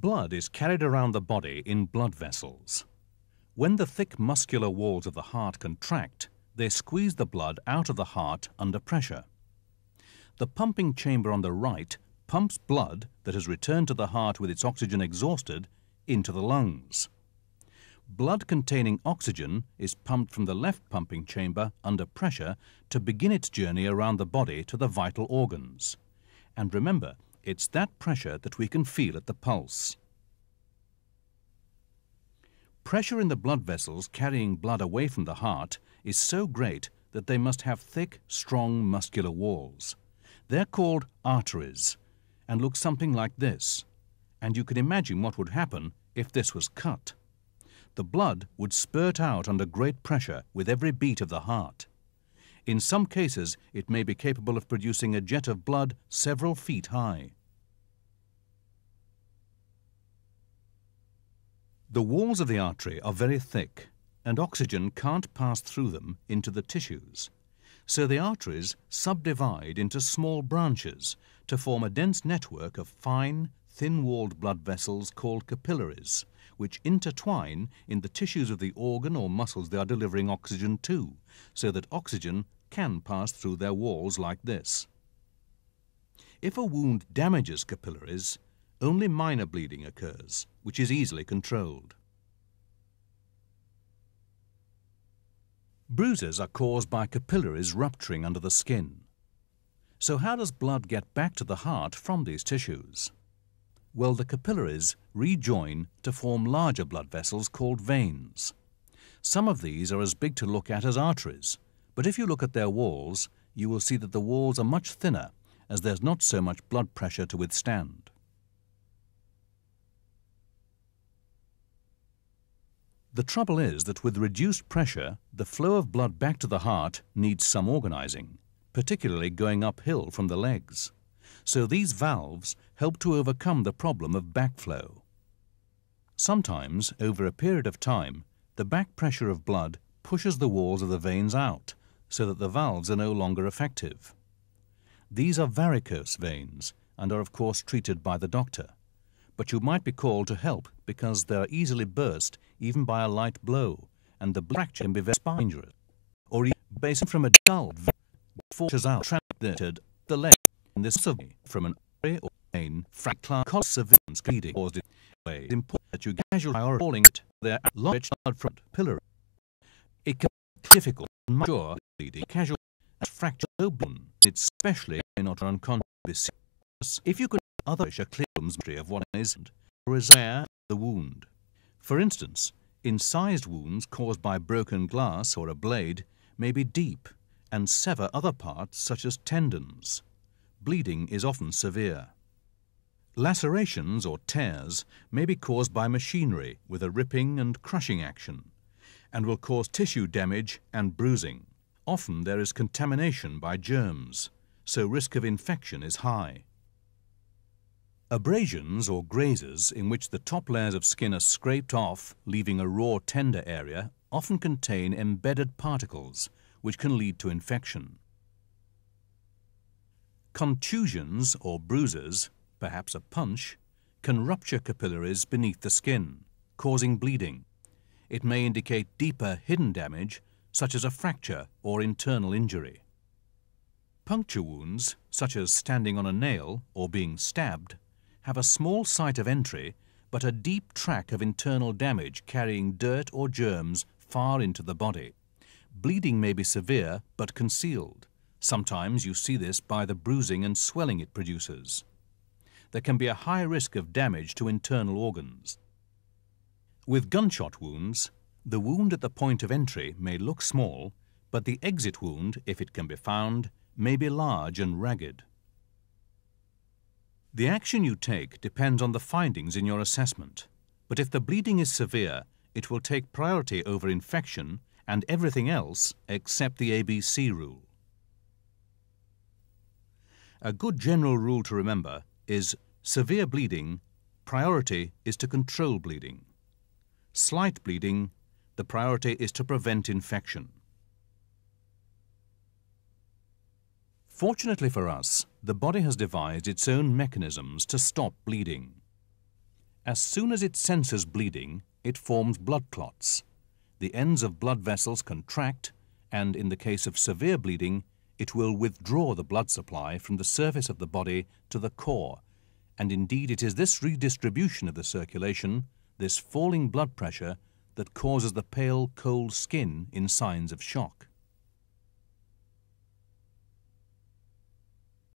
Blood is carried around the body in blood vessels. When the thick muscular walls of the heart contract, they squeeze the blood out of the heart under pressure. The pumping chamber on the right pumps blood that has returned to the heart with its oxygen exhausted into the lungs. Blood containing oxygen is pumped from the left pumping chamber under pressure to begin its journey around the body to the vital organs. And remember, it's that pressure that we can feel at the pulse. Pressure in the blood vessels carrying blood away from the heart is so great that they must have thick, strong muscular walls. They're called arteries and look something like this. And you can imagine what would happen if this was cut. The blood would spurt out under great pressure with every beat of the heart. In some cases, it may be capable of producing a jet of blood several feet high. The walls of the artery are very thick, and oxygen can't pass through them into the tissues. So the arteries subdivide into small branches to form a dense network of fine, thin-walled blood vessels called capillaries, which intertwine in the tissues of the organ or muscles they are delivering oxygen to, so that oxygen can pass through their walls like this. If a wound damages capillaries, only minor bleeding occurs, which is easily controlled. Bruises are caused by capillaries rupturing under the skin. So how does blood get back to the heart from these tissues? Well, the capillaries rejoin to form larger blood vessels called veins. Some of these are as big to look at as arteries, but if you look at their walls, you will see that the walls are much thinner, as there's not so much blood pressure to withstand. The trouble is that with reduced pressure, the flow of blood back to the heart needs some organizing, particularly going uphill from the legs. So these valves help to overcome the problem of backflow. Sometimes, over a period of time, the back pressure of blood pushes the walls of the veins out, so that the valves are no longer effective. These are varicose veins and are of course treated by the doctor. But you might be called to help because they are easily burst even by a light blow, and the fracture can be very dangerous. Or even based from a dull vein forces out transported the leg. And this is from an artery or vein fracture cause veins bleeding caused it. It's important that you casually are calling it their large blood from pillar. It can be difficult to make sure bleeding casual and fracture no bone. It's especially not unconscious. If you could otherwise a clear of what isn't, or is there the wound. For instance, incised wounds caused by broken glass or a blade may be deep and sever other parts such as tendons. Bleeding is often severe. Lacerations or tears may be caused by machinery with a ripping and crushing action and will cause tissue damage and bruising. Often there is contamination by germs, so risk of infection is high. Abrasions or grazes in which the top layers of skin are scraped off, leaving a raw tender area, often contain embedded particles, which can lead to infection. Contusions or bruises, perhaps a punch, can rupture capillaries beneath the skin, causing bleeding. It may indicate deeper hidden damage, such as a fracture or internal injury. Puncture wounds, such as standing on a nail or being stabbed, have a small site of entry, but a deep track of internal damage carrying dirt or germs far into the body. Bleeding may be severe but concealed. Sometimes you see this by the bruising and swelling it produces. There can be a high risk of damage to internal organs. With gunshot wounds, the wound at the point of entry may look small, but the exit wound, if it can be found, may be large and ragged. The action you take depends on the findings in your assessment, but if the bleeding is severe, it will take priority over infection and everything else except the ABC rule. A good general rule to remember is severe bleeding, priority is to control bleeding. Slight bleeding, the priority is to prevent infection. Fortunately for us, the body has devised its own mechanisms to stop bleeding. As soon as it senses bleeding, it forms blood clots. The ends of blood vessels contract, and in the case of severe bleeding, it will withdraw the blood supply from the surface of the body to the core, and indeed it is this redistribution of the circulation, this falling blood pressure, that causes the pale, cold skin in signs of shock.